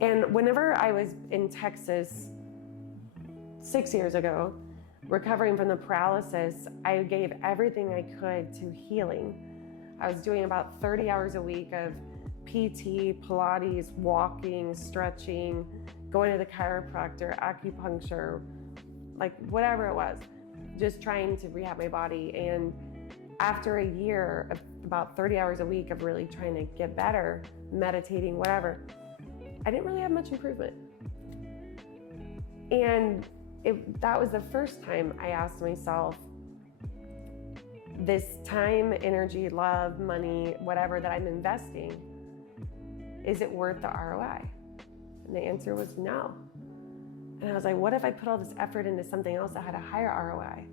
And whenever I was in Texas 6 years ago, recovering from the paralysis, I gave everything I could to healing. I was doing about 30 hours a week of PT, Pilates, walking, stretching, going to the chiropractor, acupuncture, like whatever it was, just trying to rehab my body. And after a year of about 30 hours a week of really trying to get better, meditating, whatever, I didn't really have much improvement. And that was the first time I asked myself, this time, energy, love, money, whatever that I'm investing, is it worth the ROI? And the answer was no. And I was like, what if I put all this effort into something else that had a higher ROI?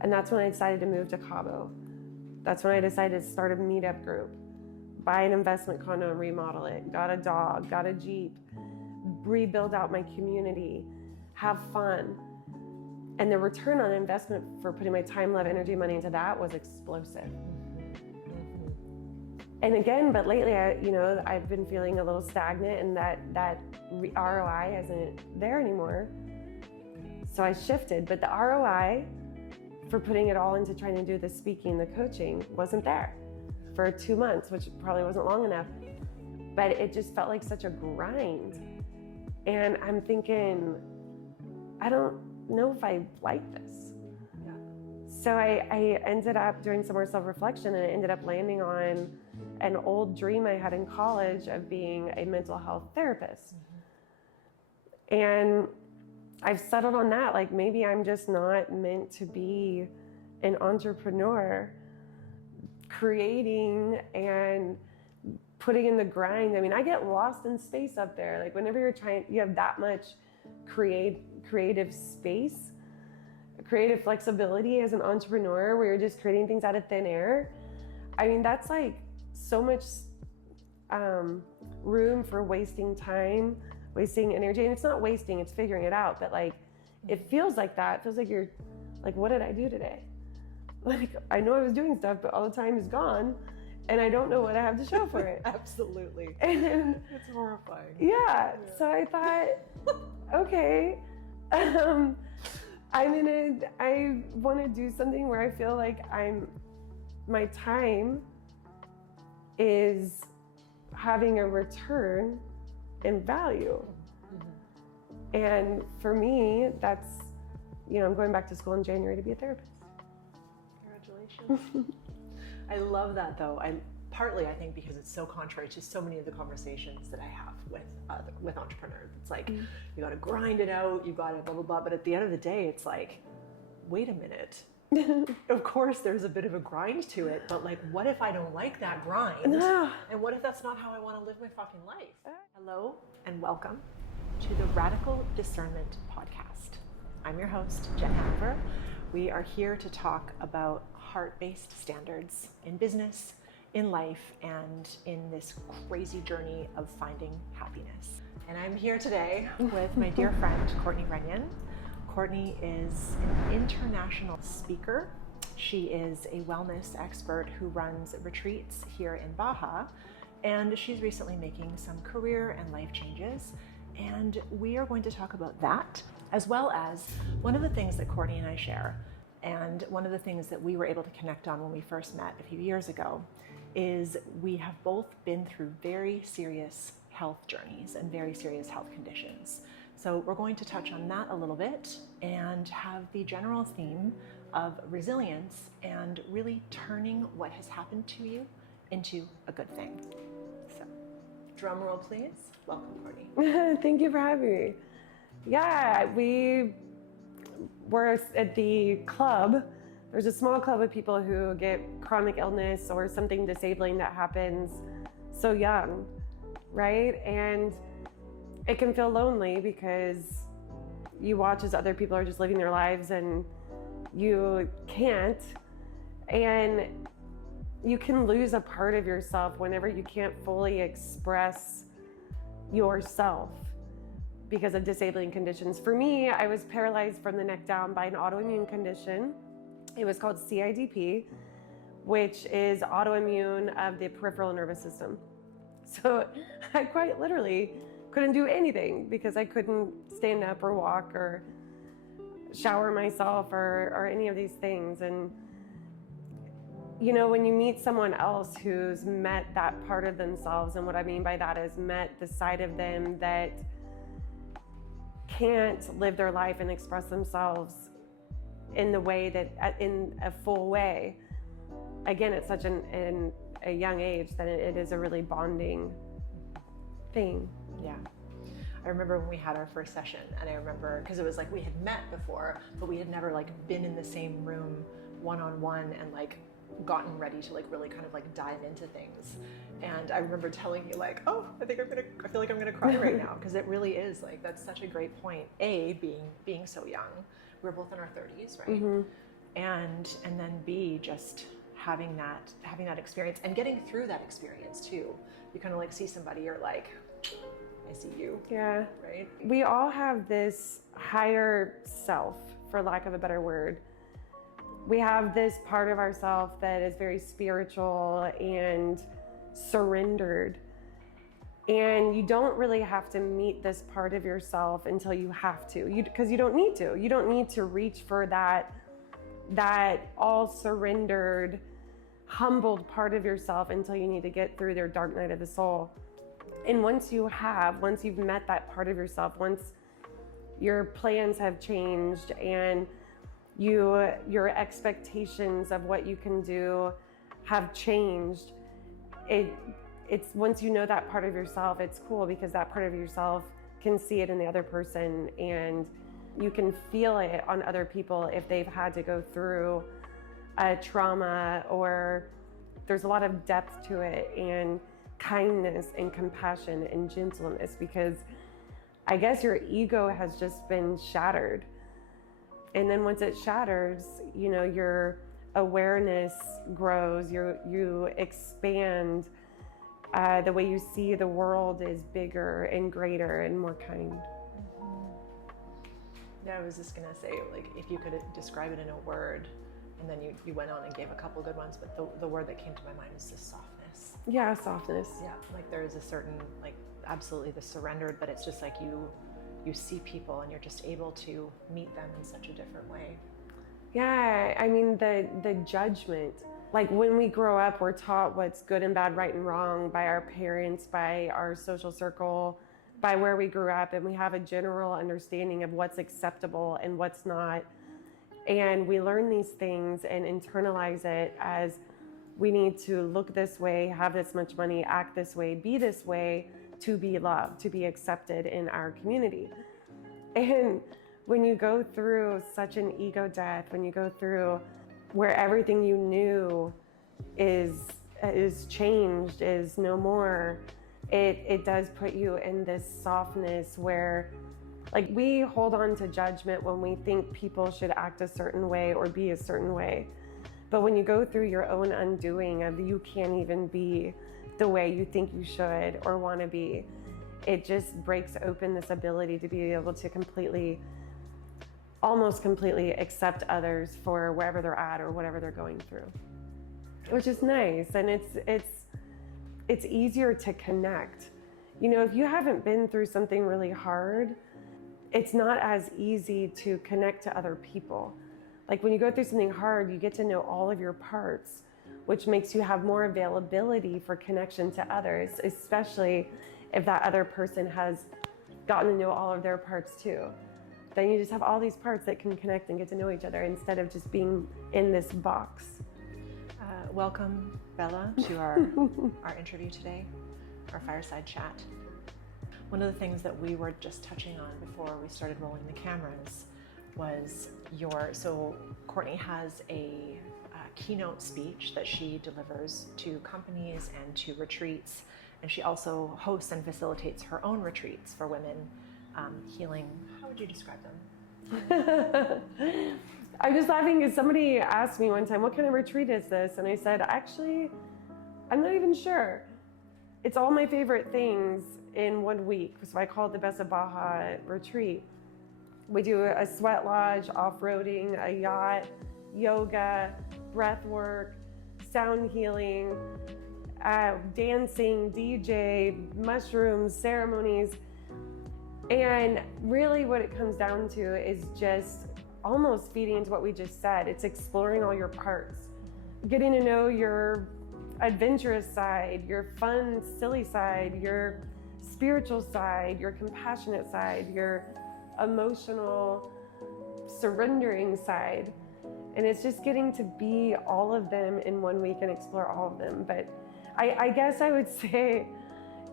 And that's when I decided to move to Cabo. That's when I decided to start a meetup group, buy an investment condo and remodel it, got a dog, got a Jeep, rebuild out my community, have fun. And the return on investment for putting my time, love, energy, money into that was explosive. And again, but lately, I've been feeling a little stagnant, and that ROI isn't there anymore. So I shifted, but the ROI for putting it all into trying to do the speaking, the coaching, wasn't there for 2 months, which probably wasn't long enough. But it just felt like such a grind. And I'm thinking, I don't know if I like this. Yeah. So I ended up doing some more self-reflection, and I ended up landing on an old dream I had in college of being a mental health therapist. Mm-hmm. And I've settled on that. Like, maybe I'm just not meant to be an entrepreneur, creating and putting in the grind. I mean, I get lost in space up there. Like, whenever you have that much creative space, creative flexibility as an entrepreneur, where you're just creating things out of thin air. I mean, that's like so much room for wasting time, wasting energy. And it's not wasting, it's figuring it out. But like, it feels like that. It feels like you're like, what did I do today? Like, I know I was doing stuff, but all the time is gone, and I don't know what I have to show for it. Absolutely. And it's horrifying. Yeah. So I thought, okay, I want to do something where I feel like my time is having a return in value. Mm-hmm. And for me, that's, I'm going back to school in January to be a therapist. Congratulations. I love that though. Partly I think because it's so contrary to so many of the conversations that I have with entrepreneurs. It's like, you got to grind it out, you got to blah, blah, blah. But at the end of the day, it's like, wait a minute. Of course, there's a bit of a grind to it, but like, what if I don't like that grind? And what if that's not how I want to live my fucking life? Hello and welcome to the Radical Discernment Podcast. I'm your host, Jen Hanover. We are here to talk about heart-based standards in business, in life, and in this crazy journey of finding happiness. And I'm here today with my dear friend, Courtney Runyon. Courtney is an international speaker. She is a wellness expert who runs retreats here in Baja, and she's recently making some career and life changes. And we are going to talk about that, as well as one of the things that Courtney and I share, and one of the things that we were able to connect on when we first met a few years ago, is we have both been through very serious health journeys and very serious health conditions. So we're going to touch on that a little bit and have the general theme of resilience and really turning what has happened to you into a good thing. So, drum roll please. Welcome, Courtney. Thank you for having me. Yeah, we were at the club. There's a small club of people who get chronic illness or something disabling that happens so young, right? And it can feel lonely because you watch as other people are just living their lives and you can't. And you can lose a part of yourself whenever you can't fully express yourself because of disabling conditions. For me, I was paralyzed from the neck down by an autoimmune condition. It was called CIDP, which is autoimmune of the peripheral nervous system. So I quite literally couldn't do anything because I couldn't stand up or walk or shower myself or any of these things. And you know, when you meet someone else who's met that part of themselves, and what I mean by that is met the side of them that can't live their life and express themselves in the way that, in a full way, again, at such a young age, that it is a really bonding thing. Yeah. I remember when we had our first session, and I remember, because it was like we had met before, but we had never like been in the same room one-on-one and like gotten ready to like really kind of like dive into things. And I remember telling you like, oh, I feel like I'm gonna cry right now, because it really is like, that's such a great point. A, being so young, we're both in our 30s, right? Mm-hmm. And then B, just having that experience and getting through that experience too. You kind of like see somebody, you're like, I see you. Yeah. Right? We all have this higher self, for lack of a better word. We have this part of ourself that is very spiritual and surrendered. And you don't really have to meet this part of yourself until you have to, because you don't need to. You don't need to reach for that all surrendered, humbled part of yourself until you need to get through their dark night of the soul. And once you've met that part of yourself, once your plans have changed and your expectations of what you can do have changed, it's once you know that part of yourself, it's cool because that part of yourself can see it in the other person, and you can feel it on other people if they've had to go through a trauma, or there's a lot of depth to it, and kindness and compassion and gentleness, because I guess your ego has just been shattered. And then once it shatters, you know, your awareness grows, you expand. The way you see the world is bigger and greater and more kind. Yeah, I was just gonna say, like, if you could describe it in a word, and then you went on and gave a couple good ones, but the word that came to my mind was just softness. Yeah, softness. Yeah, like there is a certain, like, absolutely the surrendered, but it's just like you see people and you're just able to meet them in such a different way. Yeah, I mean, the judgment. Like when we grow up, we're taught what's good and bad, right and wrong by our parents, by our social circle, by where we grew up, and we have a general understanding of what's acceptable and what's not. And we learn these things and internalize it as we need to look this way, have this much money, act this way, be this way to be loved, to be accepted in our community. And when you go through such an ego death, when you go through where everything you knew is changed, is no more, it does put you in this softness where, like, we hold on to judgment when we think people should act a certain way or be a certain way. But when you go through your own undoing of you can't even be the way you think you should or want to be, it just breaks open this ability to be able to almost completely accept others for wherever they're at or whatever they're going through, which is nice. And it's easier to connect. You know, if you haven't been through something really hard, it's not as easy to connect to other people. Like when you go through something hard, you get to know all of your parts, which makes you have more availability for connection to others, especially if that other person has gotten to know all of their parts too. Then you just have all these parts that can connect and get to know each other instead of just being in this box. Welcome, Bella, to our interview today, our fireside chat. One of the things that we were just touching on before we started rolling the cameras was so Courtney has a keynote speech that she delivers to companies and to retreats, and she also hosts and facilitates her own retreats for women, healing. How would you describe them? I'm just laughing because somebody asked me one time, what kind of retreat is this? And I said, actually, I'm not even sure. It's all my favorite things in 1 week. So I call it the Best of Baja retreat. We do a sweat lodge, off-roading, a yacht, yoga, breath work, sound healing, dancing, DJ, mushrooms, ceremonies. And really what it comes down to is just almost feeding into what we just said. It's exploring all your parts, getting to know your adventurous side, your fun, silly side, your spiritual side, your compassionate side, your emotional, surrendering side. And it's just getting to be all of them in 1 week and explore all of them. But I guess I would say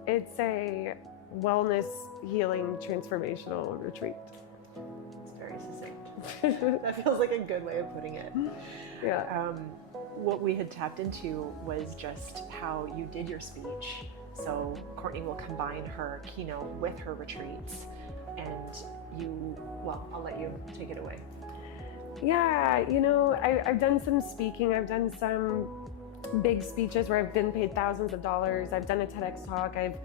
it's a wellness, healing, transformational retreat. It's very succinct. That feels like a good way of putting it. Yeah. What we had tapped into was just how you did your speech. So Courtney will combine her keynote with her retreats, and I'll let you take it away. Yeah, I've done some speaking. I've done some big speeches where I've been paid thousands of dollars. I've done a TEDx talk. I've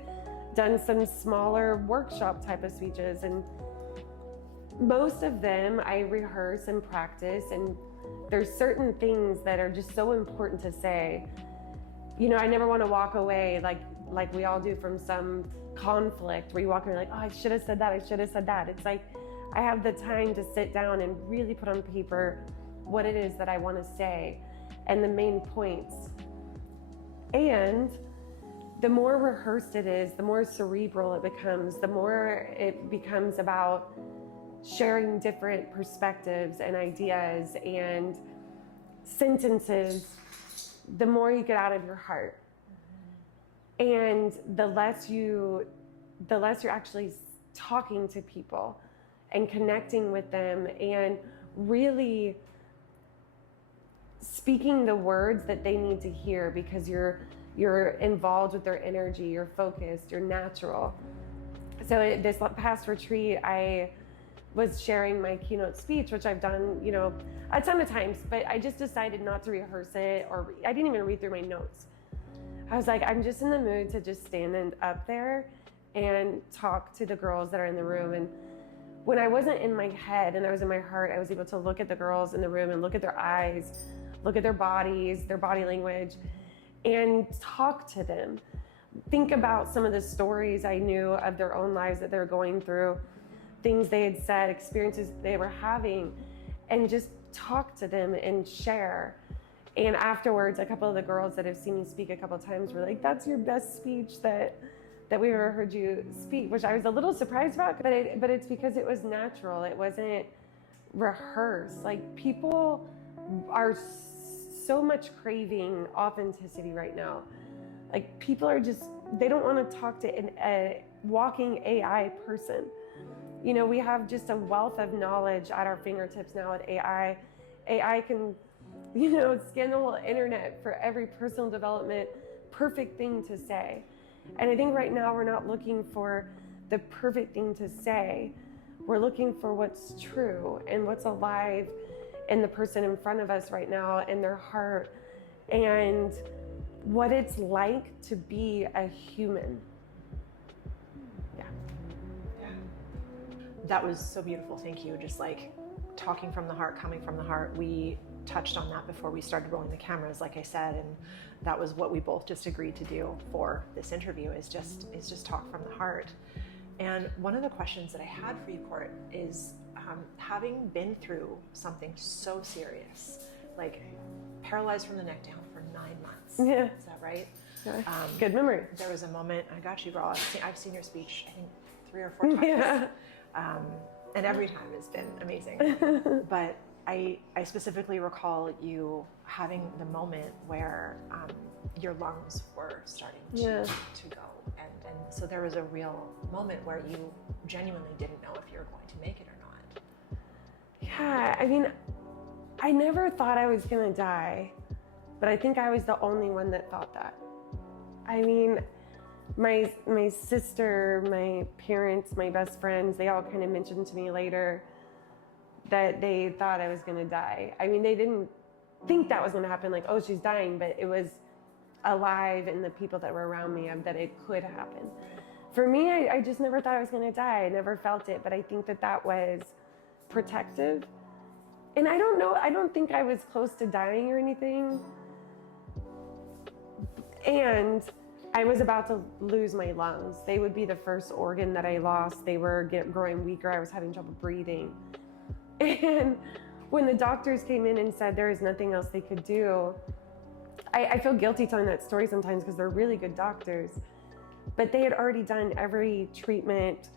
done some smaller workshop type of speeches, and most of them I rehearse and practice, and there's certain things that are just so important to say. I never want to walk away like we all do from some conflict where you walk away like, oh, I should have said that. It's like I have the time to sit down and really put on paper what it is that I want to say and the main points. And the more rehearsed it is, the more cerebral it becomes, the more it becomes about sharing different perspectives and ideas and sentences, the more you get out of your heart. And the less you're actually talking to people and connecting with them and really speaking the words that they need to hear, because you're involved with their energy, you're focused, you're natural. So this past retreat, I was sharing my keynote speech, which I've done, a ton of times, but I just decided not to rehearse it, or I didn't even read through my notes. I was like, I'm just in the mood to just stand up there and talk to the girls that are in the room. And when I wasn't in my head and I was in my heart, I was able to look at the girls in the room and look at their eyes, look at their bodies, their body language, and talk to them. Think about some of the stories I knew of their own lives that they were going through, things they had said, experiences they were having, and just talk to them and share. And afterwards, a couple of the girls that have seen me speak a couple of times were like, that's your best speech that we've ever heard you speak, which I was a little surprised about, but it's because it was natural. It wasn't rehearsed. Like, people are so much craving authenticity right now. Like, people are just, they don't want to talk to a walking AI person. We have just a wealth of knowledge at our fingertips now with AI. AI can, scan the whole internet for every personal development, perfect thing to say. And I think right now we're not looking for the perfect thing to say. We're looking for what's true and what's alive in the person in front of us right now, in their heart, and what it's like to be a human. Yeah. That was so beautiful. Thank you. Just like talking from the heart, coming from the heart. We touched on that before we started rolling the cameras, like I said, and that was what we both just agreed to do for this interview, is just talk from the heart. And one of the questions that I had for you, Court, is having been through something so serious, like paralyzed from the neck down for 9 months. Yeah. Is that right? Yeah. Good memory. There was a moment, I got you, girl. I've seen your speech, I think 3 or 4 times. Yeah. And every time has been amazing. But I specifically recall you having the moment where your lungs were starting to go. And so there was a real moment where you genuinely didn't know if you were going to make it or not. Yeah, I mean, I never thought I was gonna die, but I think I was the only one that thought that. I mean, my sister, my parents, my best friends, they all kind of mentioned to me later that they thought I was gonna die. I mean, they didn't think that was gonna happen, like, oh, she's dying, but it was alive in the people that were around me that it could happen. For me, I just never thought I was gonna die. I never felt it, but I think that was protective. And I don't know, I don't think I was close to dying or anything. And I was about to lose my lungs. They would be the first organ that I lost. They were growing weaker. I was having trouble breathing. And when the doctors came in and said there is nothing else they could do, I feel guilty telling that story sometimes because they're really good doctors. But they had already done every treatment,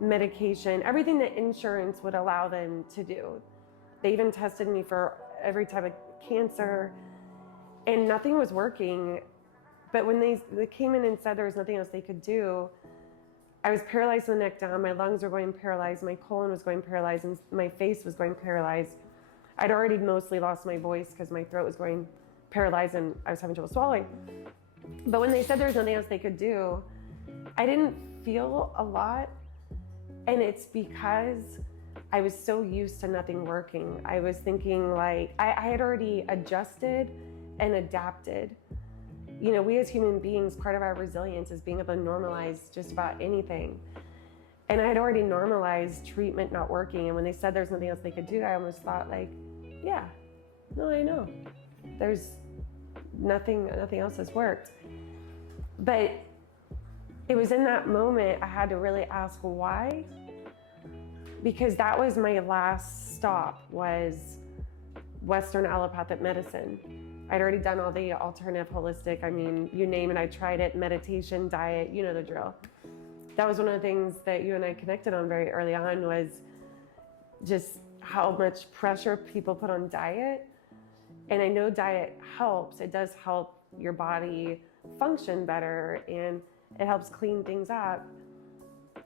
medication, everything that insurance would allow them to do. They even tested me for every type of cancer, and nothing was working. But when they came in and said there was nothing else they could do, I was paralyzed from the neck down. My lungs were going paralyzed. My colon was going paralyzed, and my face was going paralyzed. I'd already mostly lost my voice because my throat was going paralyzed and I was having trouble swallowing. But when they said there was nothing else they could do, I didn't feel a lot. And it's because I was so used to nothing working. I was thinking like, I had already adjusted and adapted. You know, we as human beings, part of our resilience is being able to normalize just about anything. And I had already normalized treatment not working. And when they said there's nothing else they could do, I almost thought like, yeah, no, I know. There's nothing else has worked. But it was in that moment I had to really ask why, because that was my last stop, was Western allopathic medicine. I'd already done all the alternative holistic, I mean, you name it, I tried it, meditation, diet, you know the drill. That was one of the things that you and I connected on very early on, was just how much pressure people put on diet. And I know diet helps. It does help your body function better, and it helps clean things up.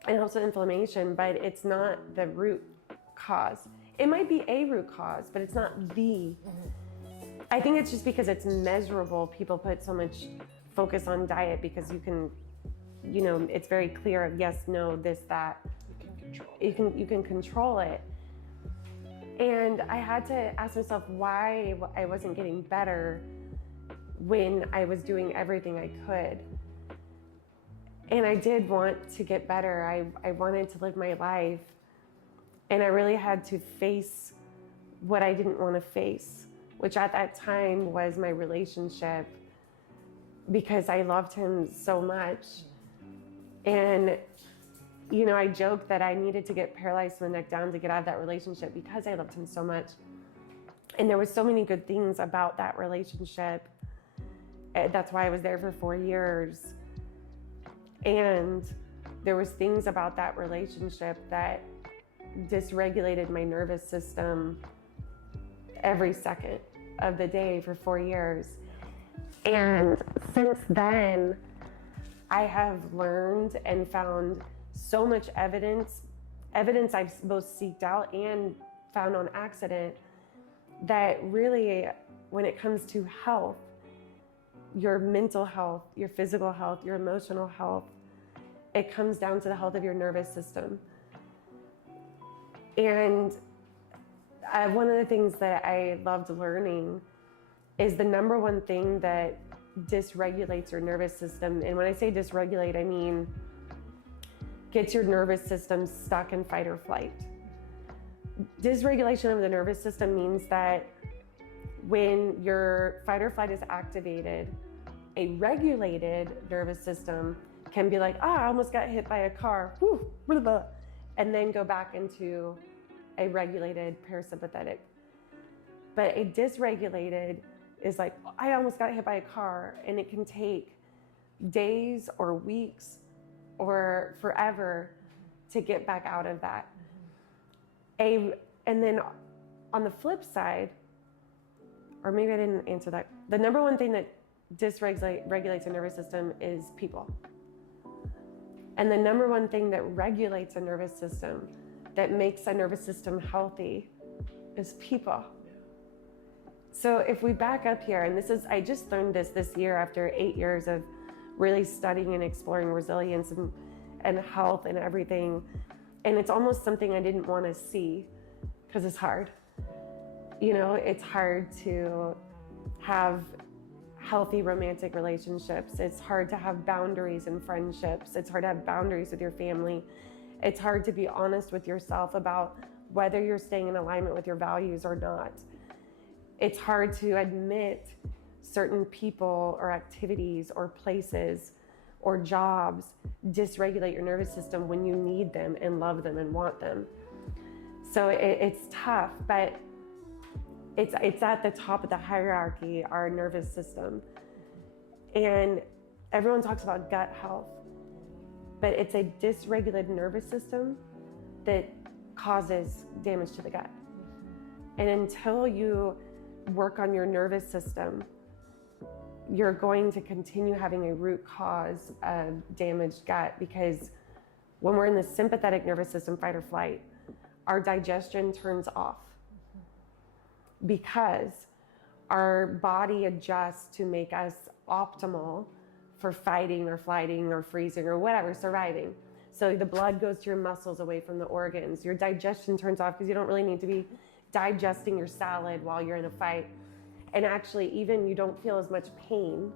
It helps with inflammation, but it's not the root cause. It might be a root cause, but it's not the. I think it's just because it's measurable. People put so much focus on diet because you can, you know, it's very clear of yes, no, this, that. You can control it. And I had to ask myself why I wasn't getting better when I was doing everything I could. And I did want to get better. I wanted to live my life. And I really had to face what I didn't want to face, which at that time was my relationship, because I loved him so much. And you know, I joked that I needed to get paralyzed from the neck down to get out of that relationship because I loved him so much. And there was so many good things about that relationship. That's why I was there for 4 years. And there was things about that relationship that dysregulated my nervous system every second of the day for 4 years. And since then, I have learned and found so much evidence I've both seeked out and found on accident, that really, when it comes to health, your mental health, your physical health, your emotional health, it comes down to the health of your nervous system. And one of the things that I loved learning is the number one thing that dysregulates your nervous system. And when I say dysregulate, I mean gets your nervous system stuck in fight or flight. Dysregulation of the nervous system means that when your fight or flight is activated, a regulated nervous system can be like, I almost got hit by a car, whew, blah, blah, and then go back into a regulated parasympathetic. But a dysregulated is like, I almost got hit by a car, and it can take days or weeks or forever to get back out of that. And then on the flip side, or maybe I didn't answer that, the number one thing that dysregulates a nervous system is people. And the number one thing that regulates a nervous system, that makes a nervous system healthy, is people. So if we back up here, and I just learned this year after 8 years of really studying and exploring resilience and health and everything. And it's almost something I didn't want to see because it's hard. You know, it's hard to have healthy romantic relationships. It's hard to have boundaries in friendships. It's hard to have boundaries with your family. It's hard to be honest with yourself about whether you're staying in alignment with your values or not. It's hard to admit certain people or activities or places or jobs dysregulate your nervous system when you need them and love them and want them. So it's tough, but it's at the top of the hierarchy, our nervous system. And everyone talks about gut health, but it's a dysregulated nervous system that causes damage to the gut. And until you work on your nervous system, you're going to continue having a root cause of damaged gut, because when we're in the sympathetic nervous system, fight or flight, our digestion turns off because our body adjusts to make us optimal for fighting or flighting or freezing or whatever, surviving. So the blood goes to your muscles away from the organs. Your digestion turns off because you don't really need to be digesting your salad while you're in a fight. And actually, even you don't feel as much pain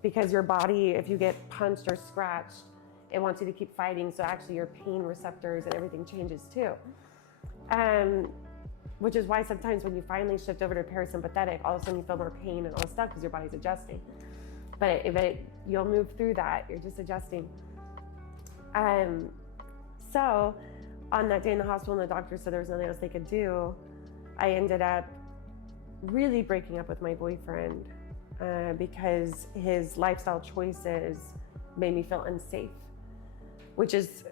because your body, if you get punched or scratched, it wants you to keep fighting. So actually your pain receptors and everything changes too. Which is why sometimes when you finally shift over to parasympathetic, all of a sudden you feel more pain and all this stuff because your body's adjusting. But you'll move through that. You're just adjusting. So on that day in the hospital, and the doctor said there was nothing else they could do, I ended up really breaking up with my boyfriend because his lifestyle choices made me feel unsafe, which is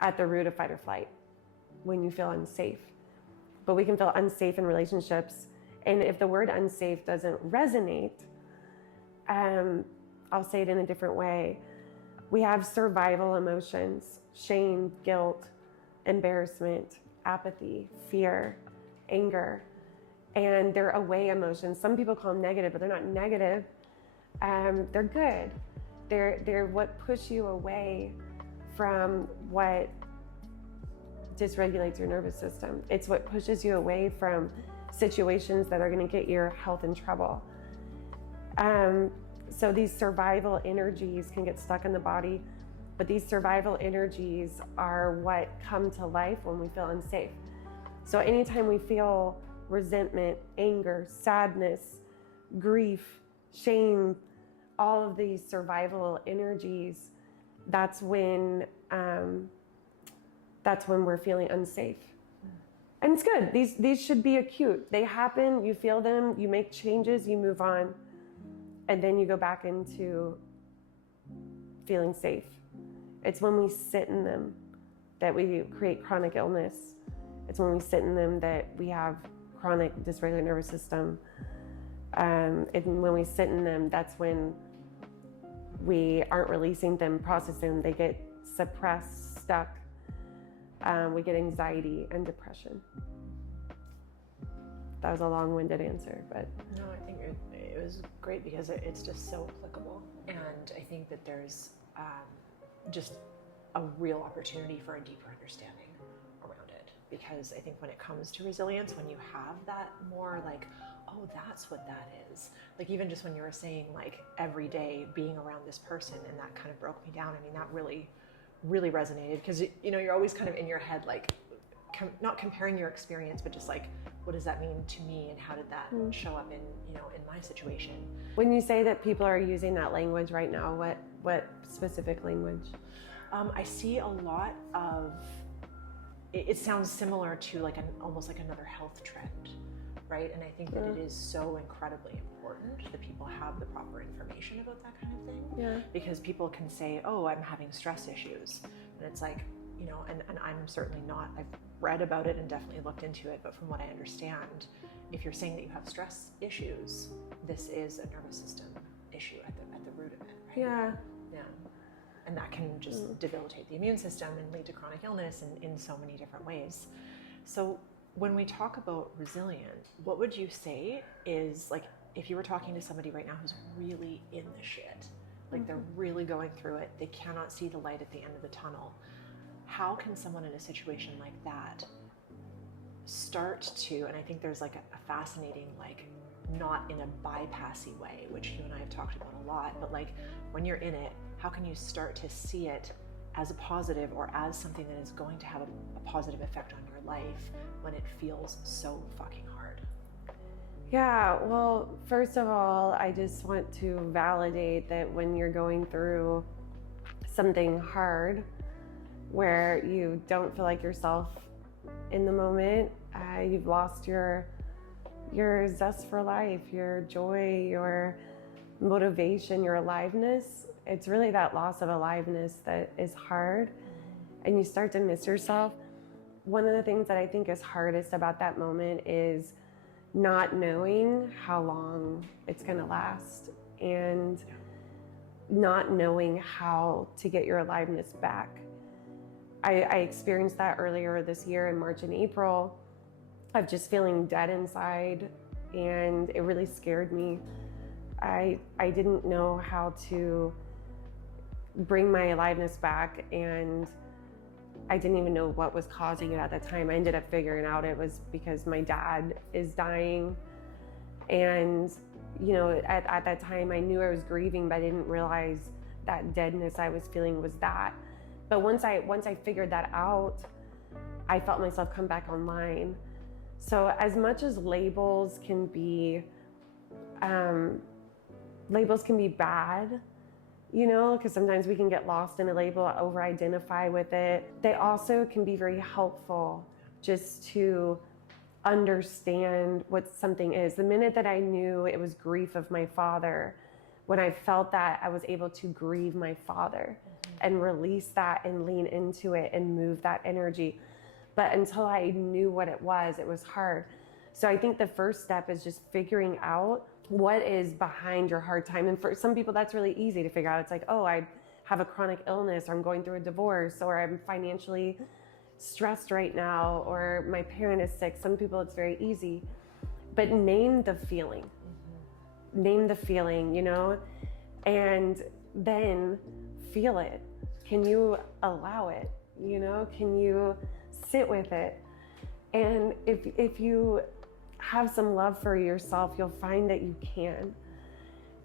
at the root of fight or flight, when you feel unsafe. But we can feel unsafe in relationships. And if the word unsafe doesn't resonate, I'll say it in a different way. We have survival emotions: shame, guilt, embarrassment, apathy, fear, anger. And they're away emotions. Some people call them negative, but they're not negative. They're good. They're what push you away from what dysregulates your nervous system. It's what pushes you away from situations that are going to get your health in trouble. So these survival energies can get stuck in the body, but these survival energies are what come to life when we feel unsafe. So anytime we feel resentment, anger, sadness, grief, shame, all of these survival energies, that's when we're feeling unsafe. And it's good. These should be acute. They happen, you feel them, you make changes, you move on, and then you go back into feeling safe. It's when we sit in them that we create chronic illness. It's when we sit in them that we have chronic dysregulated nervous system. And when we sit in them, that's when we aren't releasing them, processing them. They get suppressed, stuck. We get anxiety and depression. That was a long-winded answer, but no, I think it was great because it's just so applicable, and I think that there's just a real opportunity for a deeper understanding around it. Because I think when it comes to resilience, when you have that more like, oh, that's what that is. Like even just when you were saying like every day being around this person, and that kind of broke me down. I mean, that really resonated, because you're always kind of in your head like not comparing your experience, but just like, what does that mean to me, and how did that show up in my situation? When you say that people are using that language right now, what specific language? I see a lot of it sounds similar to like almost like another health trend, right? And I think that it is so incredibly important that people have the proper information about that kind of thing. Yeah. Because people can say, oh, I'm having stress issues. And it's like, and I'm certainly not, I've read about it and definitely looked into it, but from what I understand, if you're saying that you have stress issues, this is a nervous system issue at the root of it, right? Yeah. Yeah. And that can just debilitate the immune system and lead to chronic illness in so many different ways. So when we talk about resilience, what would you say is, like, if you were talking to somebody right now who's really in the shit, like they're really going through it, they cannot see the light at the end of the tunnel, how can someone in a situation like that start to, and I think there's like a fascinating, like, not in a bypassy way, which you and I have talked about a lot, but like when you're in it, how can you start to see it as a positive, or as something that is going to have a positive effect on your life when it feels so fucking hard? Yeah, well, first of all, I just want to validate that when you're going through something hard where you don't feel like yourself in the moment. You've lost your zest for life, your joy, your motivation, your aliveness. It's really that loss of aliveness that is hard, and you start to miss yourself. One of the things that I think is hardest about that moment is not knowing how long it's going to last, and not knowing how to get your aliveness back. I experienced that earlier this year in March and April, of just feeling dead inside, and it really scared me. I didn't know how to bring my aliveness back, and I didn't even know what was causing it at the time. I ended up figuring out it was because my dad is dying. And, you know, at that time I knew I was grieving, but I didn't realize that deadness I was feeling was that. But once I figured that out, I felt myself come back online. So as much as labels can be bad, you know, because sometimes we can get lost in a label, over-identify with it. They also can be very helpful just to understand what something is. The minute that I knew it was grief of my father, when I felt that, I was able to grieve my father and release that and lean into it and move that energy. But until I knew what it was hard. So I think the first step is just figuring out what is behind your hard time. And for some people, that's really easy to figure out. It's like, oh, I have a chronic illness, or I'm going through a divorce, or I'm financially stressed right now, or my parent is sick. Some people, it's very easy. But name the feeling. Name the feeling, you know, and then feel it. Can you allow it? You know, can you sit with it? And if you have some love for yourself, you'll find that you can.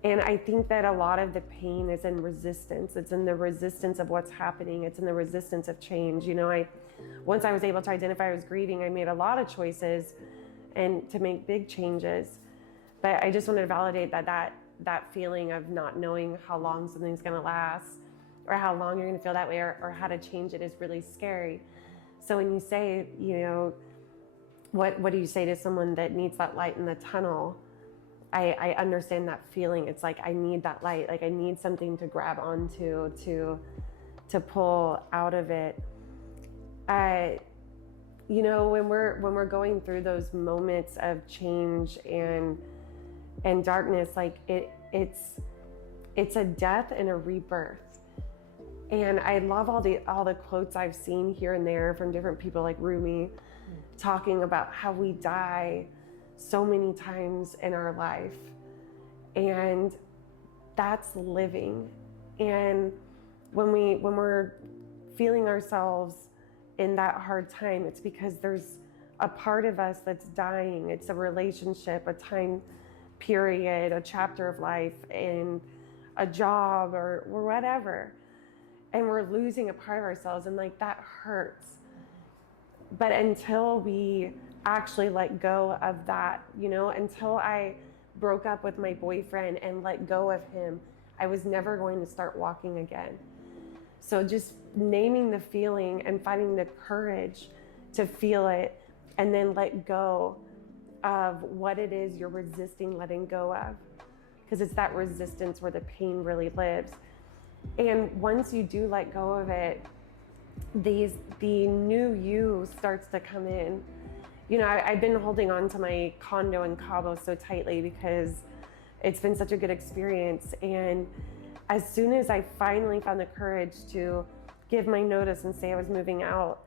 And I think that a lot of the pain is in resistance. It's in the resistance of what's happening. It's in the resistance of change. You know, once I was able to identify I was grieving, I made a lot of choices and to make big changes. But I just wanted to validate that feeling of not knowing how long something's going to last, or how long you're going to feel that way, or how to change it is really scary. So when you say, you know, what do you say to someone that needs that light in the tunnel? I understand that feeling. It's like, I need that light. Like, I need something to grab onto, to pull out of it. You know, when we're going through those moments of change and darkness, like it's a death and a rebirth. And I love all the quotes I've seen here and there from different people, like Rumi, talking about how we die so many times in our life, and that's living. And when we're feeling ourselves in that hard time, it's because there's a part of us that's dying. It's a relationship, a time period, a chapter of life, in a job or whatever. And we're losing a part of ourselves, and like, that hurts. But until we actually let go of that, you know, until I broke up with my boyfriend and let go of him, I was never going to start walking again. So just naming the feeling and finding the courage to feel it, and then let go of what it is you're resisting letting go of. Because it's that resistance where the pain really lives. And once you do let go of it, the new you starts to come in. You know, I've been holding on to my condo in Cabo so tightly because it's been such a good experience. And as soon as I finally found the courage to give my notice and say I was moving out,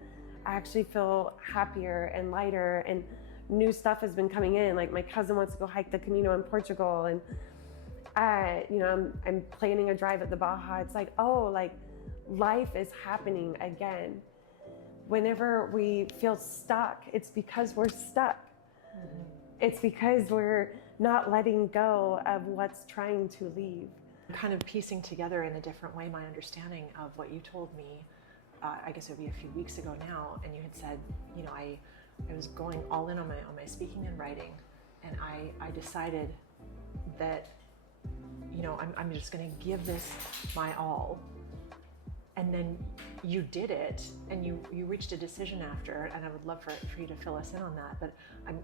I actually feel happier and lighter, and new stuff has been coming in. Like, my cousin wants to go hike the Cameo in Portugal, and you know, I'm planning a drive at the Baja. It's like, oh, like, life is happening again. Whenever we feel stuck, it's because we're stuck. Mm-hmm. It's because we're not letting go of what's trying to leave. Kind of piecing together in a different way my understanding of what you told me, I guess it would be a few weeks ago now, and you had said, you know, I was going all in on my speaking and writing, and I decided that, you know, I'm just going to give this my all, and then you did it, and you reached a decision after, and I would love for you to fill us in on that, but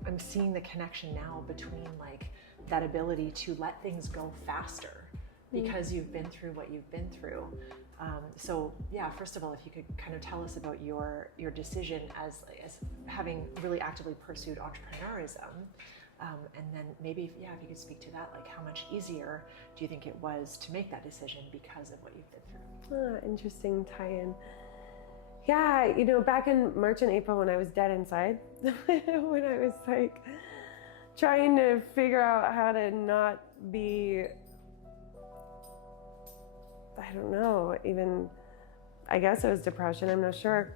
I'm seeing the connection now between like that ability to let things go faster because you've been through what you've been through. So yeah, first of all, if you could kind of tell us about your decision as having really actively pursued entrepreneurism, and then maybe, if you could speak to that, like how much easier do you think it was to make that decision because of what you've been through? Interesting tie-in. Yeah, back in March and April when I was dead inside, when I was like trying to figure out how to not be, I don't know, even, I guess it was depression, I'm not sure.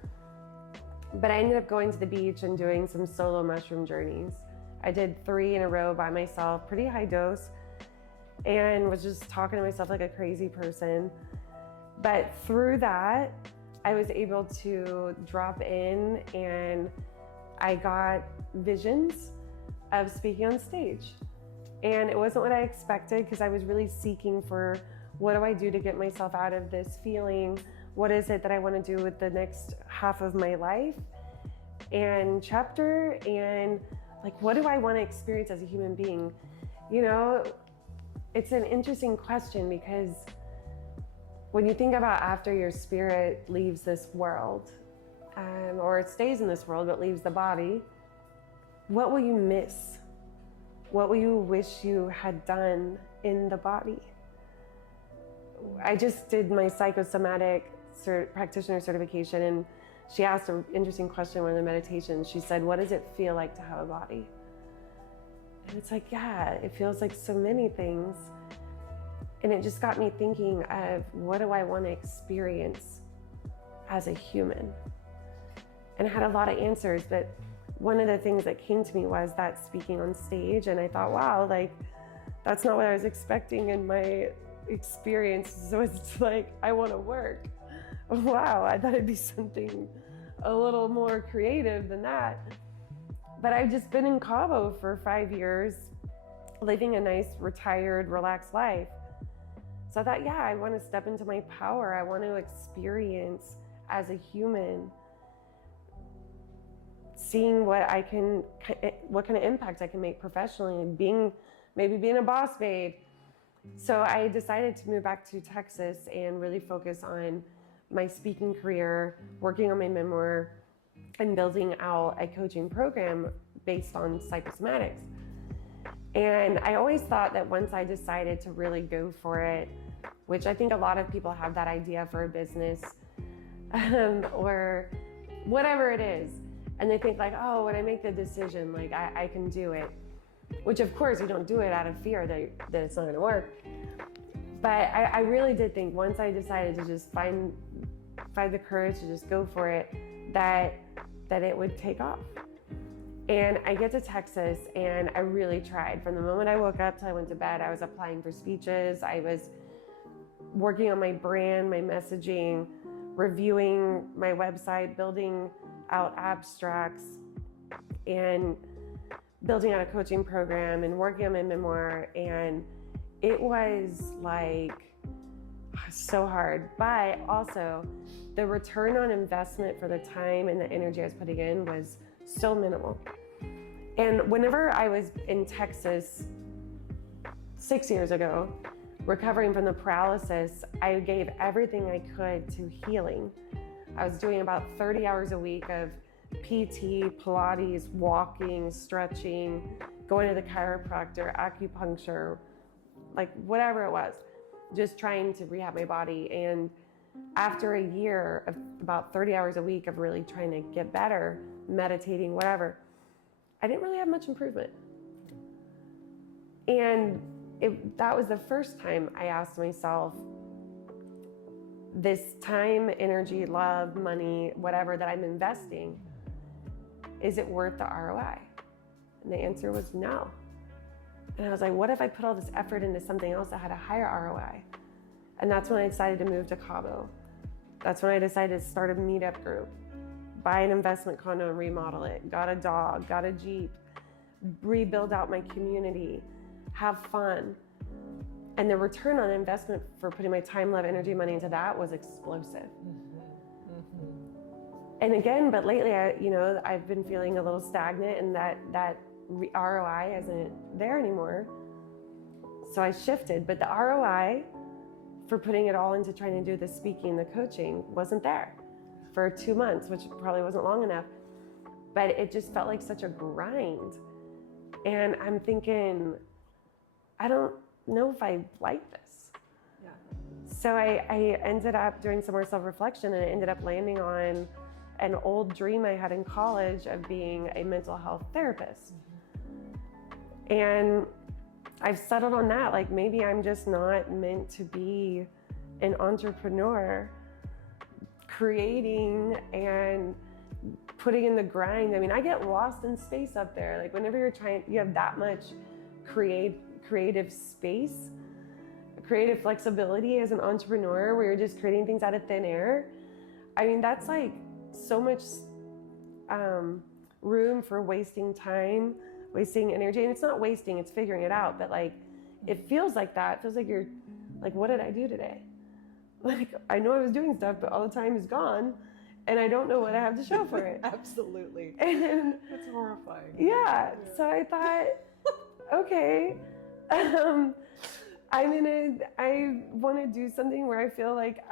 But I ended up going to the beach and doing some solo mushroom journeys. I did 3 in a row by myself, pretty high dose, and was just talking to myself like a crazy person. But through that, I was able to drop in, and I got visions of speaking on stage. And it wasn't what I expected, because I was really seeking for, what do I do to get myself out of this feeling? What is it that I want to do with the next half of my life and chapter? And like, what do I want to experience as a human being? It's an interesting question, because when you think about after your spirit leaves this world, or it stays in this world but leaves the body, what will you miss? What will you wish you had done in the body? I just did my psychosomatic practitioner certification, and she asked an interesting question in the meditation. She said, what does it feel like to have a body? And it's like, yeah, it feels like so many things. And it just got me thinking of, what do I want to experience as a human? And I had a lot of answers, but one of the things that came to me was that speaking on stage. And I thought, wow, like, that's not what I was expecting in my experience. So it's like, I want to work. Wow, I thought it'd be something a little more creative than that. But I've just been in Cabo for 5 years, living a nice, retired, relaxed life. So I thought, yeah, I want to step into my power. I want to experience as a human, seeing what kind of impact I can make professionally, and maybe being a boss babe. So I decided to move back to Texas and really focus on my speaking career, working on my memoir, and building out a coaching program based on psychosomatics. And I always thought that once I decided to really go for it, which I think a lot of people have that idea for a business, or whatever it is, and they think like, oh, when I make the decision, like I can do it. Which of course you don't do it out of fear that it's not gonna work. But I really did think, once I decided to just find the courage to just go for it, that it would take off. And I get to Texas, and I really tried. From the moment I woke up till I went to bed, I was applying for speeches. I was working on my brand, my messaging, reviewing my website, building out abstracts, and building out a coaching program, and working on my memoir. And it was like so hard, but also the return on investment for the time and the energy I was putting in was so minimal. And whenever I was in Texas 6 years ago, recovering from the paralysis, I gave everything I could to healing. I was doing about 30 hours a week of PT, Pilates, walking, stretching, going to the chiropractor, acupuncture, like whatever it was, just trying to rehab my body. And after a year of about 30 hours a week of really trying to get better, meditating, whatever, I didn't really have much improvement. And that was the first time I asked myself, this time, energy, love, money, whatever that I'm investing, is it worth the ROI? And the answer was no. And I was like, what if I put all this effort into something else that had a higher ROI? And that's when I decided to move to Cabo. That's when I decided to start a meetup group, buy an investment condo and remodel it, got a dog, got a Jeep, rebuild out my community, have fun. And the return on investment for putting my time, love, energy, money into that was explosive. And again, but lately, I've been feeling a little stagnant, and that ROI isn't there anymore. So I shifted, but the ROI for putting it all into trying to do the speaking, the coaching, wasn't there for 2 months, which probably wasn't long enough. But it just felt like such a grind. And I'm thinking, I don't know if I like this. Yeah. So I ended up doing some more self-reflection, and I ended up landing on an old dream I had in college of being a mental health therapist. And I've settled on that. Like, maybe I'm just not meant to be an entrepreneur, creating and putting in the grind. I mean, I get lost in space up there. Like, whenever you have that much creative space, creative flexibility as an entrepreneur, where you're just creating things out of thin air. I mean, that's like so much room for wasting time, wasting energy. And it's not wasting, it's figuring it out. But like, it feels like that. It feels like you're like, what did I do today? Like, I know I was doing stuff, but all the time is gone, and I don't know what I have to show for it. Absolutely. And that's horrifying. Yeah. So I thought, okay, I want to do something where I feel like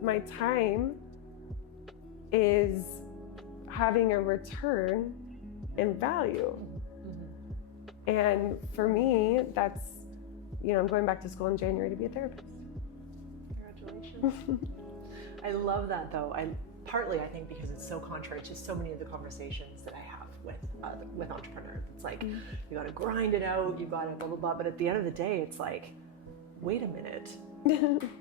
my time is having a return in value. And for me, that's, I'm going back to school in January to be a therapist. Congratulations. I love that though. Partly, I think, because it's so contrary to so many of the conversations that I have with entrepreneurs. It's like, you got to grind it out, you got to blah, blah, blah. But at the end of the day, it's like, wait a minute.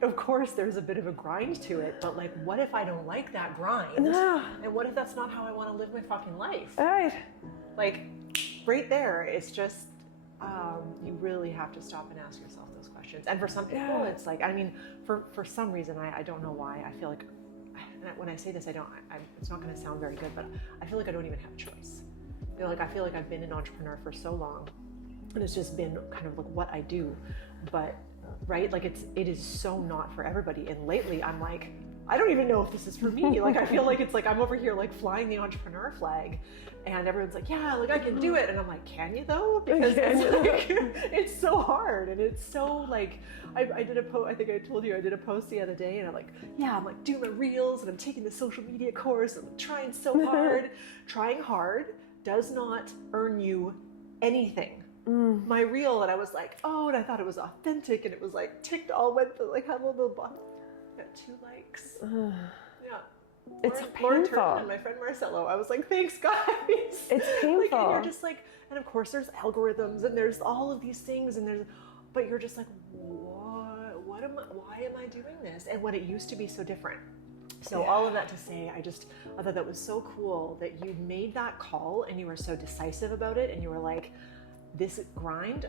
Of course, there's a bit of a grind to it, but like, what if I don't like that grind? No. And what if that's not how I want to live my fucking life? All right. Like, right there, it's just, you really have to stop and ask yourself those questions. And for some people, it's like, I mean, for some reason, I don't know why, I feel like, when I say this, it's not going to sound very good, but I feel like I don't even have a choice. I feel like I've been an entrepreneur for so long, and it's just been kind of like what I do. But right, like it is so not for everybody. And lately, I'm like, I don't even know if this is for me. Like, I feel like it's like I'm over here like flying the entrepreneur flag, and everyone's like, yeah, like I can do it, and I'm like, can you though? Because it's like, it's so hard, and it's so like, I did a post. I think I told you I did a post the other day, and I'm like, I'm like doing my reels, and I'm taking the social media course, and I'm trying so hard. Trying hard does not earn you anything. My reel, and I was like, and I thought it was authentic, and it was like ticked all went to like had a little button. Got 2 likes. Yeah. It's Lauren painful. Turner and my friend Marcelo. I was like, thanks guys. It's painful. Like, and you're just like, and of course there's algorithms and there's all of these things, and but you're just like, why am I doing this? And when it used to be so different. So all of that to say, I thought that was so cool that you made that call, and you were so decisive about it, and you were like, this grind,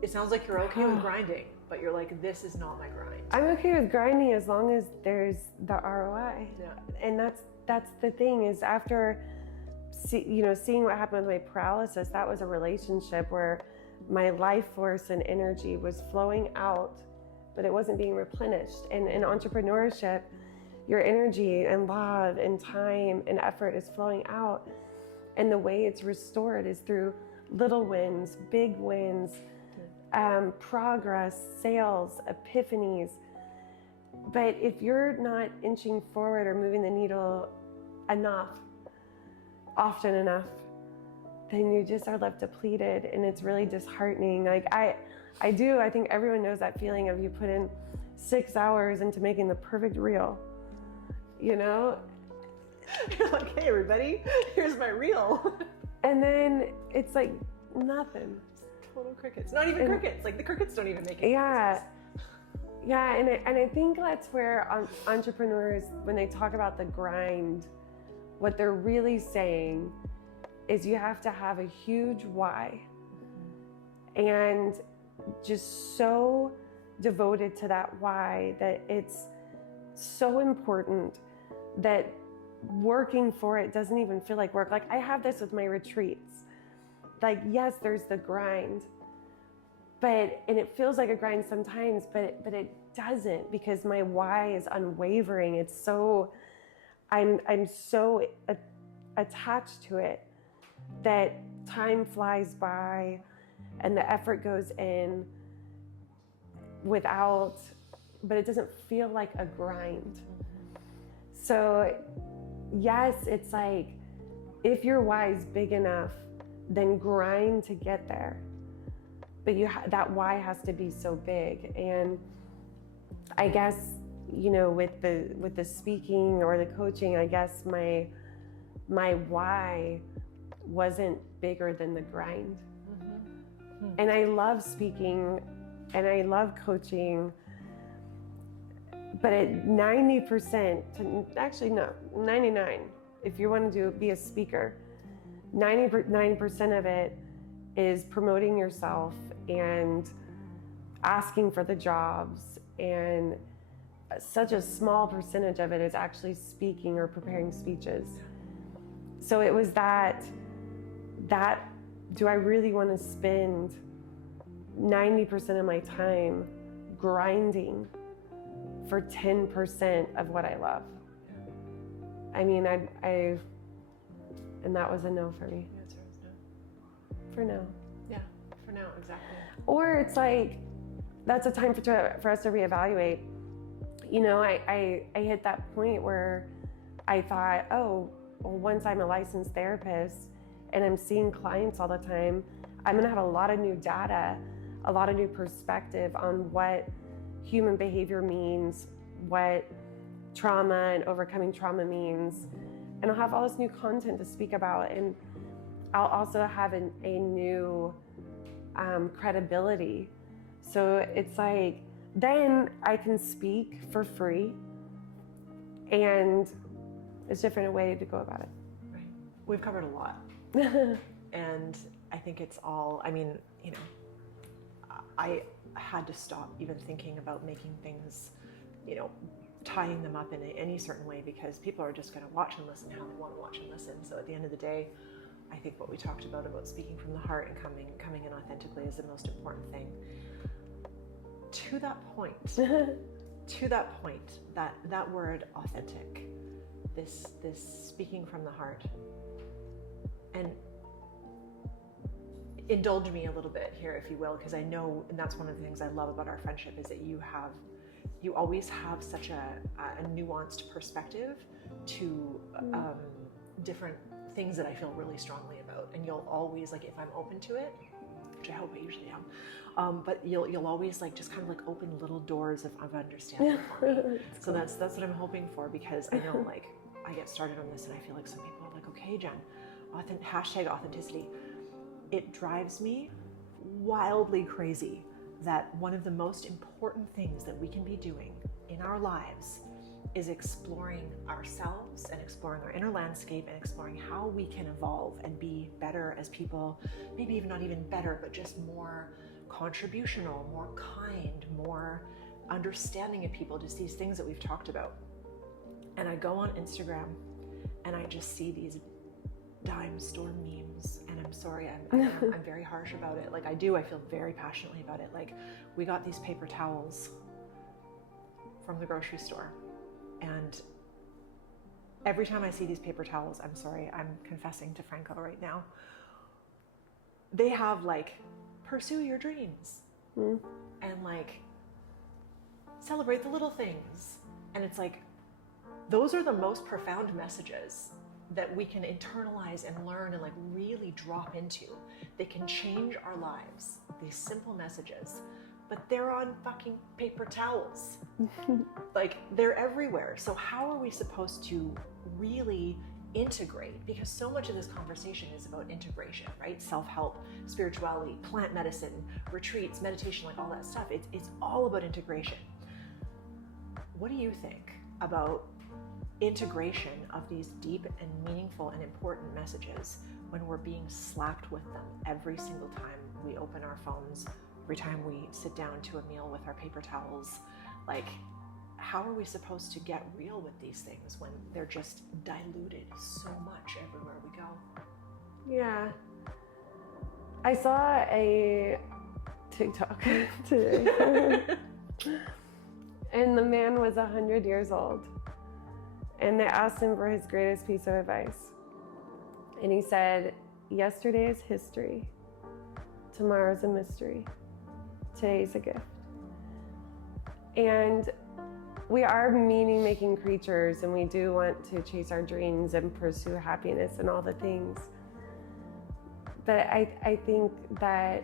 it sounds like you're okay with grinding, but you're like, this is not my grind. I'm okay with grinding as long as there's the ROI. Yeah. And that's the thing, is after seeing what happened with my paralysis, that was a relationship where my life force and energy was flowing out, but it wasn't being replenished. And in entrepreneurship, your energy and love and time and effort is flowing out. And the way it's restored is through little wins, big wins, progress, sales, epiphanies. But if you're not inching forward or moving the needle enough, often enough, then you just are left depleted, and it's really disheartening. Like I think everyone knows that feeling of you put in 6 hours into making the perfect reel, You're like, hey everybody, here's my reel. And then it's like nothing. Total crickets. Not even crickets. Like the crickets don't even make it. Yeah. Yeah, and I think that's where entrepreneurs, when they talk about the grind, what they're really saying is you have to have a huge why, and just so devoted to that why that it's so important that working for it doesn't even feel like work. Like I have this with my retreats. Like, yes, there's the grind, and it feels like a grind sometimes, but it doesn't, because my why is unwavering. It's so, I'm so attached to it that time flies by and the effort goes in without, but it doesn't feel like a grind. So yes, it's like, if your why is big enough, then grind to get there. But that why has to be so big. And I guess, you know, with the speaking or the coaching, I guess my why wasn't bigger than the grind. And I love speaking and I love coaching, but at 90%, actually no, 99, if you want to be a speaker, 99% of it is promoting yourself and asking for the jobs, and such a small percentage of it is actually speaking or preparing speeches. So it was that do I really want to spend 90% of my time grinding for 10% of what I love? I mean, and that was a no for me. The answer is no. For now. Yeah, for now, exactly. Or it's like, that's a time for us to reevaluate. You know, I hit that point where I thought, oh, well, once I'm a licensed therapist and I'm seeing clients all the time, I'm gonna have a lot of new data, a lot of new perspective on what human behavior means, what trauma and overcoming trauma means. And I'll have all this new content to speak about. And I'll also have a new credibility. So it's like, then I can speak for free, and it's a different way to go about it. Right. We've covered a lot. And I think it's all, I mean, you know, I had to stop even thinking about making things, you know, tying them up in any certain way, because people are just going to watch and listen how they want to watch and listen. So at the end of the day, I think what we talked about speaking from the heart and coming in authentically is the most important thing. To that point, that word authentic, this speaking from the heart, and indulge me a little bit here, if you will, because I know, and that's one of the things I love about our friendship, is that you always have such a nuanced perspective to different things that I feel really strongly about. And you'll always, like, if I'm open to it, which I hope I usually am, but you'll always like just kind of like open little doors of understanding for me. So that's what I'm hoping for, because I know, like, I get started on this and I feel like some people are like, okay, Jen, hashtag authenticity. It drives me wildly crazy that one of the most important things that we can be doing in our lives is exploring ourselves and exploring our inner landscape and exploring how we can evolve and be better as people, maybe even not even better, but just more contributional, more kind, more understanding of people, just these things that we've talked about. And I go on Instagram and I just see these dime store memes, and I'm sorry, I'm very harsh about it. Like, I feel very passionately about it. Like, we got these paper towels from the grocery store, and every time I see these paper towels, I'm sorry, I'm confessing to Franco right now, they have like, pursue your dreams, and like, celebrate the little things. And it's like, those are the most profound messages that we can internalize and learn and like really drop into. They can change our lives, these simple messages, but they're on fucking paper towels. Like, they're everywhere. So how are we supposed to really integrate? Because so much of this conversation is about integration, right? Self-help, spirituality, plant medicine, retreats, meditation, like all that stuff. It's all about integration. What do you think about integration of these deep and meaningful and important messages when we're being slapped with them every single time we open our phones, every time we sit down to a meal with our paper towels? Like, how are we supposed to get real with these things when they're just diluted so much everywhere we go? Yeah. I saw a TikTok today. And the man was 100 years old. And they asked him for his greatest piece of advice. And he said, yesterday is history. Tomorrow's a mystery. Today's a gift. And we are meaning-making creatures, and we do want to chase our dreams and pursue happiness and all the things. But I think that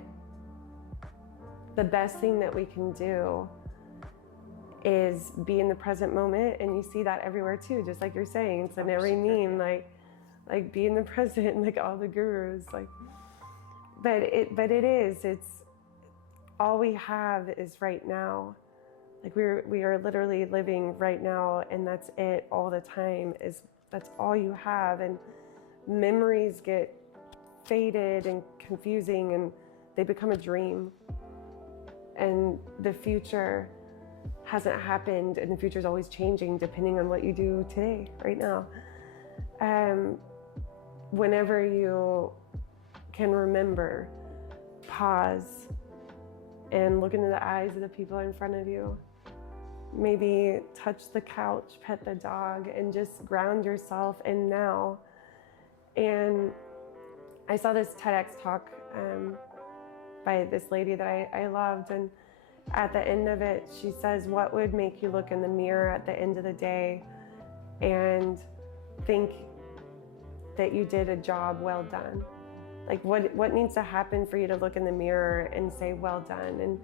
the best thing that we can do is be in the present moment, and you see that everywhere too, just like you're saying. It's in every meme, like be in the present, like all the gurus, like. But it's all we have is right now. Like we are literally living right now, and that's it all the time. That's all you have, and memories get faded and confusing, and they become a dream. And the future hasn't happened, and the future is always changing depending on what you do today, right now. Whenever you can remember, pause and look into the eyes of the people in front of you. Maybe touch the couch, pet the dog, and just ground yourself in now. And I saw this TEDx talk by this lady that I loved, and at the end of it, she says, what would make you look in the mirror at the end of the day and think that you did a job well done? Like what needs to happen for you to look in the mirror and say, well done? And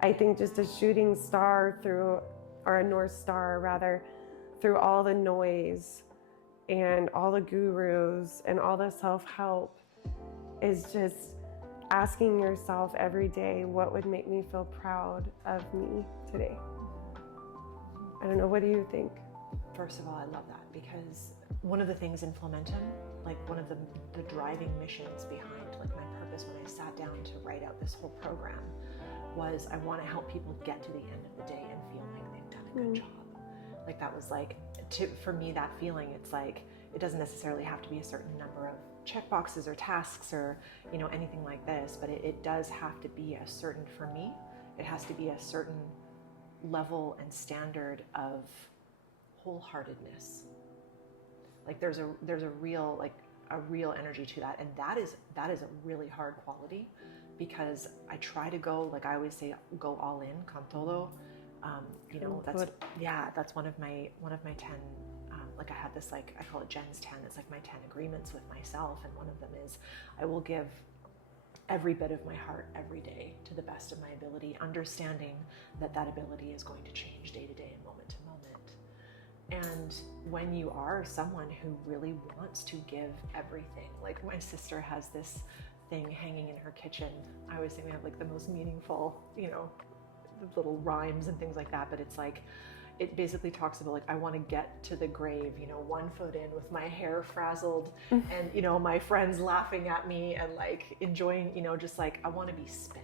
I think just a shooting star or a North Star rather, through all the noise and all the gurus and all the self-help is just asking yourself every day, what would make me feel proud of me today? I don't know, what do you think? First of all, I love that, because one of the things in Flowmentum, like one of the driving missions behind like my purpose when I sat down to write out this whole program was I want to help people get to the end of the day and feel like they've done a good job. Like that was like, for me, that feeling, it's like, it doesn't necessarily have to be a certain number of check boxes or tasks or, you know, anything like this, but it does have to be a certain, for me, it has to be a certain level and standard of wholeheartedness. Like there's a real energy to that, and that is a really hard quality, because I try to go, like I always say, go all in, con todo. You know, that's one of my 10. Like I had this, like I call it Jen's 10. It's like my 10 agreements with myself, and one of them is I will give every bit of my heart every day to the best of my ability, understanding that ability is going to change day to day and moment to moment. And when you are someone who really wants to give everything, like my sister has this thing hanging in her kitchen. I always think we have like the most meaningful, you know, little rhymes and things like that, but it's like, it basically talks about like, I want to get to the grave, you know, 1 foot in with my hair frazzled and, you know, my friends laughing at me and like enjoying, you know, just like, I want to be spent.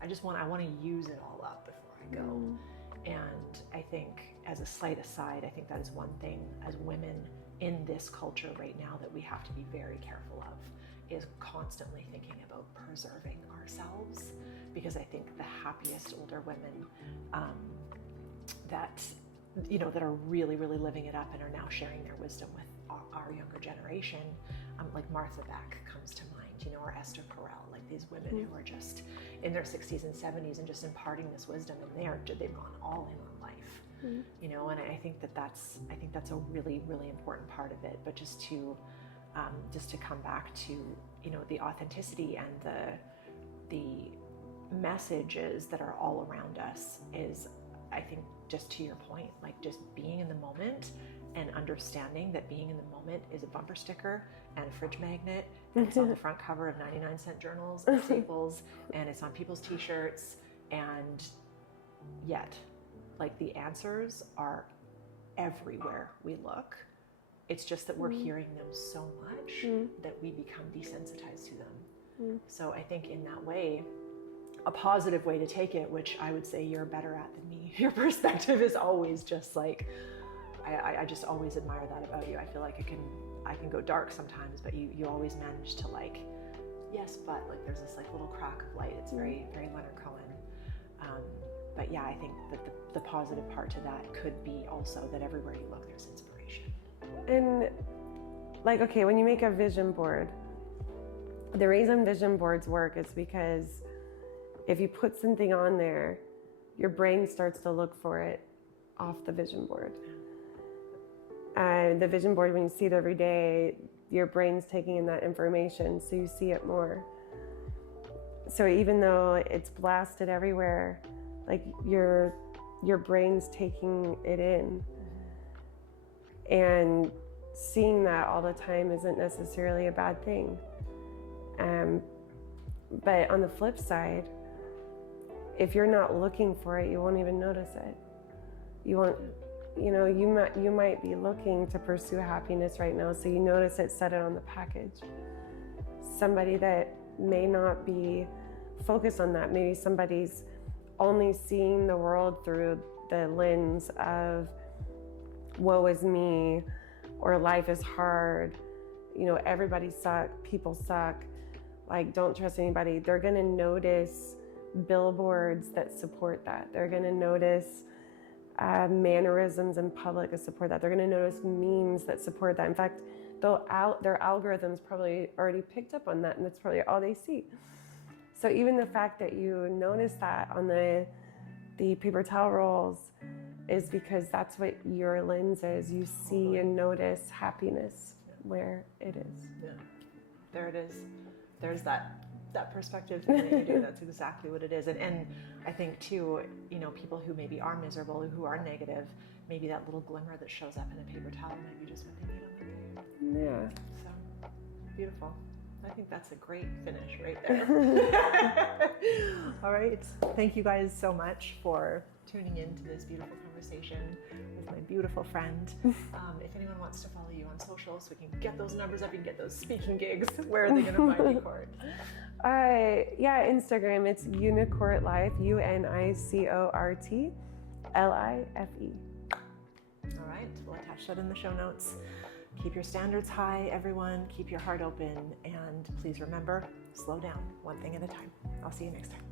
I want to use it all up before I go. And I think, as a slight aside, I think that is one thing as women in this culture right now that we have to be very careful of, is constantly thinking about preserving ourselves, because I think the happiest older women that, you know, that are really, really living it up and are now sharing their wisdom with our younger generation, like Martha Beck comes to mind, you know, or Esther Perel, like these women who are just in their 60s and 70s and just imparting this wisdom, and they've gone all in on life, you know, and I think that's a really, really important part of it. But just to come back to, you know, the authenticity and the messages that are all around us is, I think, just to your point, like just being in the moment and understanding that being in the moment is a bumper sticker and a fridge magnet, and it's on the front cover of 99-cent journals and staples, and it's on people's t-shirts, and yet, like, the answers are everywhere we look. It's just that we're hearing them so much that we become desensitized to them. So I think in that way, a positive way to take it, which I would say you're better at than me, your perspective is always just like, I just always admire that about you. I feel like I can go dark sometimes, but you always manage to like yes, but like there's this like little crack of light. It's very, very Leonard Cohen. But yeah, I think that the positive part to that could be also that everywhere you look, there's inspiration. And like, okay, when you make a vision board, the reason vision boards work is because if you put something on there, your brain starts to look for it off the vision board. The vision board, when you see it every day, your brain's taking in that information, so you see it more. So even though it's blasted everywhere, like your brain's taking it in. And seeing that all the time isn't necessarily a bad thing. But on the flip side, if you're not looking for it, you won't even notice it. You won't, you might be looking to pursue happiness right now, so you notice it, set it on the package. Somebody that may not be focused on that, maybe somebody's only seeing the world through the lens of woe is me, or life is hard, everybody sucks, people suck, like don't trust anybody. They're gonna notice billboards that support that. They're gonna notice mannerisms in public that support that. They're gonna notice memes that support that. In fact, their algorithms probably already picked up on that, and that's probably all they see. So even the fact that you notice that on the paper towel rolls is because that's what your lens is. You see and notice happiness where it is. Yeah, there it is. There's that perspective thing that you do. That's exactly what it is. And I think too, people who maybe are miserable, who are negative, maybe that little glimmer that shows up in a paper towel might be just what they need on the day. Yeah. So beautiful. I think that's a great finish right there. All right. Thank you guys so much for tuning in to this beautiful conversation with my beautiful friend. If anyone wants to follow you on social so we can get those numbers up and get those speaking gigs, where are they going to find you, Court? Instagram, it's Unicourt Life, UNICORTLIFE. All right. We'll attach that in the show notes. Keep your standards high, everyone. Keep your heart open. And please remember, slow down, one thing at a time. I'll see you next time.